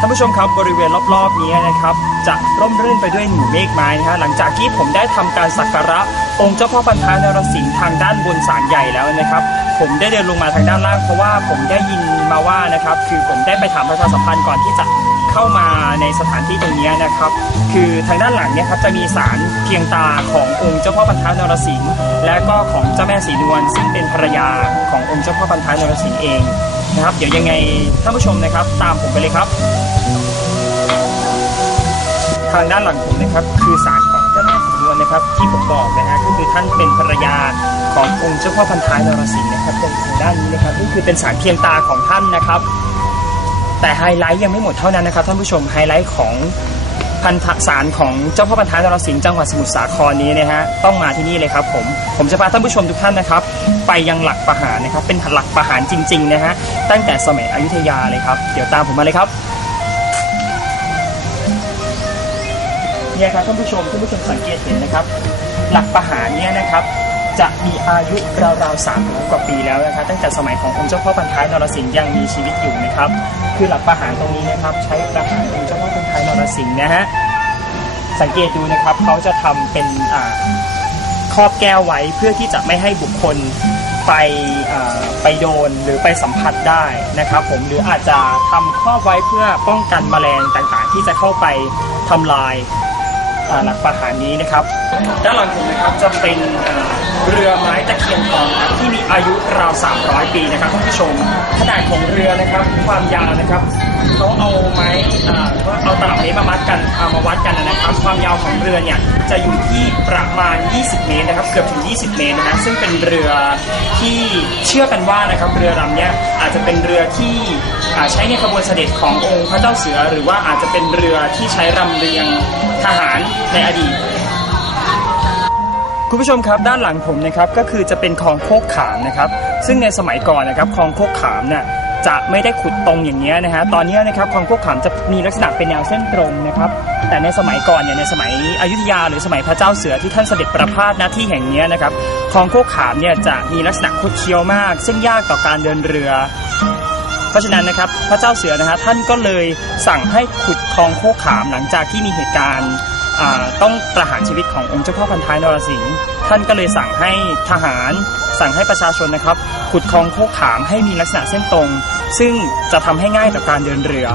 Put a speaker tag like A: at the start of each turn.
A: ท่านผู้ชมครับบริเวณรอบๆนี้นะครับจะร่มรื่นไปด้วยหมู่เมฆไม้นะฮะหลังจากที่ผมได้ทำการสักการะองค์เจ้าพ่อพันท้ายนรสิงห์ทางด้านบนศาลใหญ่แล้วนะครับ ผมได้เดินลงมาทางด้านล่างเพราะว่าผมได้ยินมาว่านะครับ คือผมได้ไปถามประชาสัมพันธ์ก่อนที่จะเข้ามาในสถานที่ตรงนี้นะครับ คือทางด้านหลังเนี่ยครับจะมีศาลเพียงตาขององค์เจ้าพ่อพันท้ายนรสิงห์และก็ของเจ้าแม่สีนวลซึ่งเป็นภรรยาขององค์เจ้าพ่อพันท้ายนรสิงห์เอง นะครับ เดี๋ยวยังไงท่านผู้ชมนะครับ ตามผมไปเลยครับ ทางด้านหลังผมนะครับ คือศาลของเจ้าแม่สุนวลนะครับ ที่ผมบอกนะฮะก็คือท่านเป็นภรรยาขององค์เจ้าพ่อพันท้ายนรสิงห์นะครับตรงทางด้านนี้นะครับก็คือเป็นศาลเพียงตาของท่านนะครับ แต่ไฮไลท์ยังไม่หมดเท่านั้นนะครับท่านผู้ชมไฮไลท์ของ พันธสารของเจ้าพ่อพันท้ายนรสิงห์จังหวัดสมุทรสาครนี้นะฮะต้องมาที่นี่เลยครับผมผมจะพาท่านผู้ชมทุกท่านนะครับ ไปยังหลักประหารนะครับ เป็นหลักประหารจริง ๆ นะฮะตั้งแต่สมัยอยุธยาเลยครับ เดี๋ยวตามผมมาเลยครับเนี่ยครับท่านผู้ชมท่านผู้ชมสังเกตเห็นนะครับ หลักประหารเนี่ยนะครับ จะมีอายุราวๆสามร้อยกว่าปีแล้วนะครับตั้งแต่สมัยขององค์เจ้าพ่อพันท้ายนรสิงห์ยังมีชีวิตอยู่นะครับ คือหลักประหารตรงนี้นะครับ ใช้ประหารองค์เจ้าพ่อพันท้ายนรสิงห์นะฮะสังเกตดูนะครับเขาจะทำเป็นอ่าครอบแก้วไว้เพื่อที่จะไม่ให้บุคคลไปไปโดนหรือไปสัมผัสได้นะครับผมหรืออาจจะทำครอบไว้เพื่อป้องกันแมลงต่างๆ ที่จะเข้าไปทำลาย หลักประหารนี้นะครับ ด้านหลังผมนะครับจะเป็นเรือไม้ตะเคียนทองครับที่มีอายุราว 300 ปีนะครับท่านผู้ชมขนาดของเรือนะครับความยาวนะครับเขาเอาไม้อ่าเขาเอาตลับเมตรมาวัดกันเอามาวัดกันนะครับ ความยาวของเรือเนี่ยจะอยู่ที่ประมาณ 20 เมตรนะครับ เกือบถึง 20 เมตรนะฮะซึ่งเป็นเรือที่เชื่อกันว่านะครับ เรือลำนี้อาจจะเป็นเรือที่ ใช้ในขบวนเสด็จขององค์พระเจ้าเสือ หรือว่าอาจจะเป็นเรือที่ใช้รำเรียงทหารในอดีต คุณผู้ชมครับด้านหลังผมนะครับก็คือจะเป็นคลองโคกขามนะครับ ซึ่งในสมัยก่อนนะครับคลองโคกขามน่ะจะไม่ได้ขุดตรงอย่างเงี้นะฮะ ตอนนี้นะครับคลองโคกขามจะมีลักษณะเป็นแนวเส้นตรงนะครับ แต่ในสมัยก่อนเนี่ยในสมัยอยุธยาหรือสมัยพระเจ้าเสือที่ท่านเสด็จประพาสน้าที่แห่งนี้นะครับคลองโคกขามเนี่ยจะมีลักษณะคดเคี้ยวมาก ซึ่งยากต่อการเดินเรือ เพราะฉะนั้นนะครับพระเจ้าเสือนะฮะท่านก็เลยสั่งให้ขุดคลองโคกขามหลังจากที่มีเหตุการณ์ต้องประหารชีวิตขององค์เจ้าพ่อพันท้ายนรสิงห์ท่านก็เลยสั่งให้ทหาร สั่งให้ประชาชนนะครับ ขุดคลองโคกขามให้มีลักษณะเส้นตรง ซึ่งจะทำให้ง่ายต่อการเดินเรือ